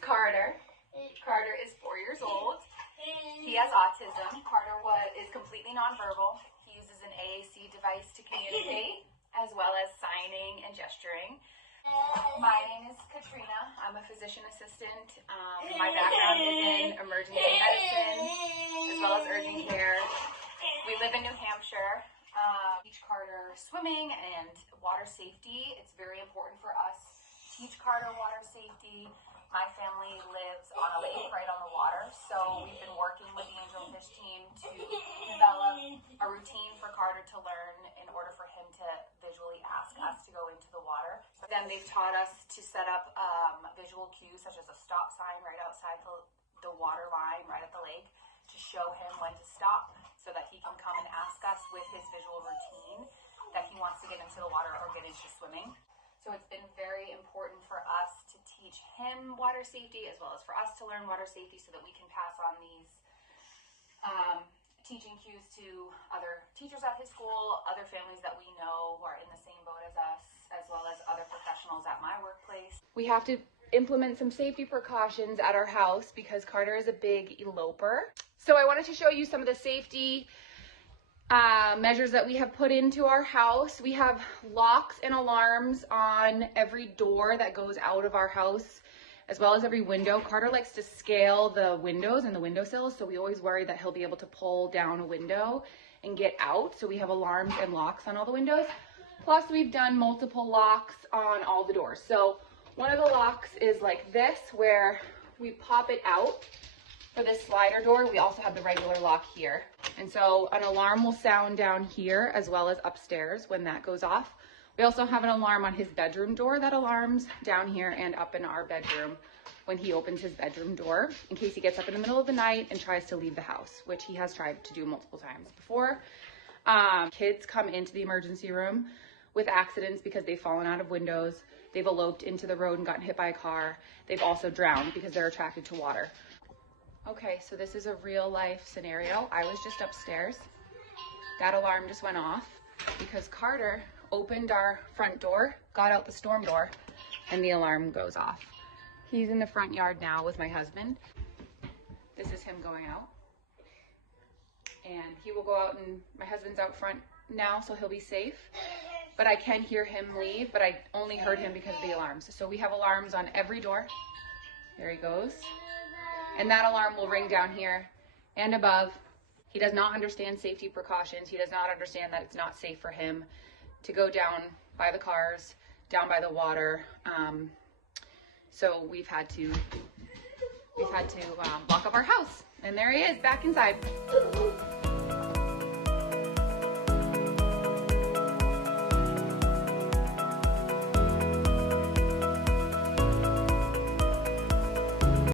Carter. Carter is 4 years old. He has autism. Carter is completely nonverbal. He uses an AAC device to communicate, as well as signing and gesturing. My name is Katrina. I'm a physician assistant. My background is in emergency medicine, as well as urgent care. We live in New Hampshire. Teach Carter swimming and water safety. It's very important for us to teach Carter water safety. My family lives on a lake right on the water, so we've been working with the Angelfish team to develop a routine for Carter to learn in order for him to visually ask us to go into the water. Then they've taught us to set up visual cues such as a stop sign right outside the water line right at the lake to show him when to stop so that he can come and ask us with his visual routine that he wants to get into the water or get into swimming. So it's been very important for us to teach him water safety as well as for us to learn water safety so that we can pass on these teaching cues to other teachers at his school, other families that we know who are in the same boat as us, as well as other professionals at my workplace. We have to implement some safety precautions at our house because Carter is a big eloper. So I wanted to show you some of the safety measures that we have put into our house. We have locks and alarms on every door that goes out of our house, as well as every window. Carter likes to scale the windows and the windowsills, so we always worry that he'll be able to pull down a window and get out. So we have alarms and locks on all the windows. Plus we've done multiple locks on all the doors. So one of the locks is like this, where we pop it out for this slider door. We also have the regular lock here. And so an alarm will sound down here as well as upstairs when that goes off. We also have an alarm on his bedroom door that alarms down here and up in our bedroom when he opens his bedroom door in case he gets up in the middle of the night and tries to leave the house, which he has tried to do multiple times before. Kids come into the emergency room with accidents because they've fallen out of windows. They've eloped into the road and gotten hit by a car. They've also drowned because they're attracted to water. Okay, so this is a real life scenario. I was just upstairs. That alarm just went off because Carter opened our front door, got out the storm door, and the alarm goes off. He's in the front yard now with my husband. This is him going out. And he will go out, and my husband's out front now, so he'll be safe. But I can hear him leave, but I only heard him because of the alarms. So we have alarms on every door. There he goes. And that alarm will ring down here and above. He does not understand safety precautions. He does not understand that it's not safe for him to go down by the cars, down by the water. So we've had to lock up our house. And there he is, back inside.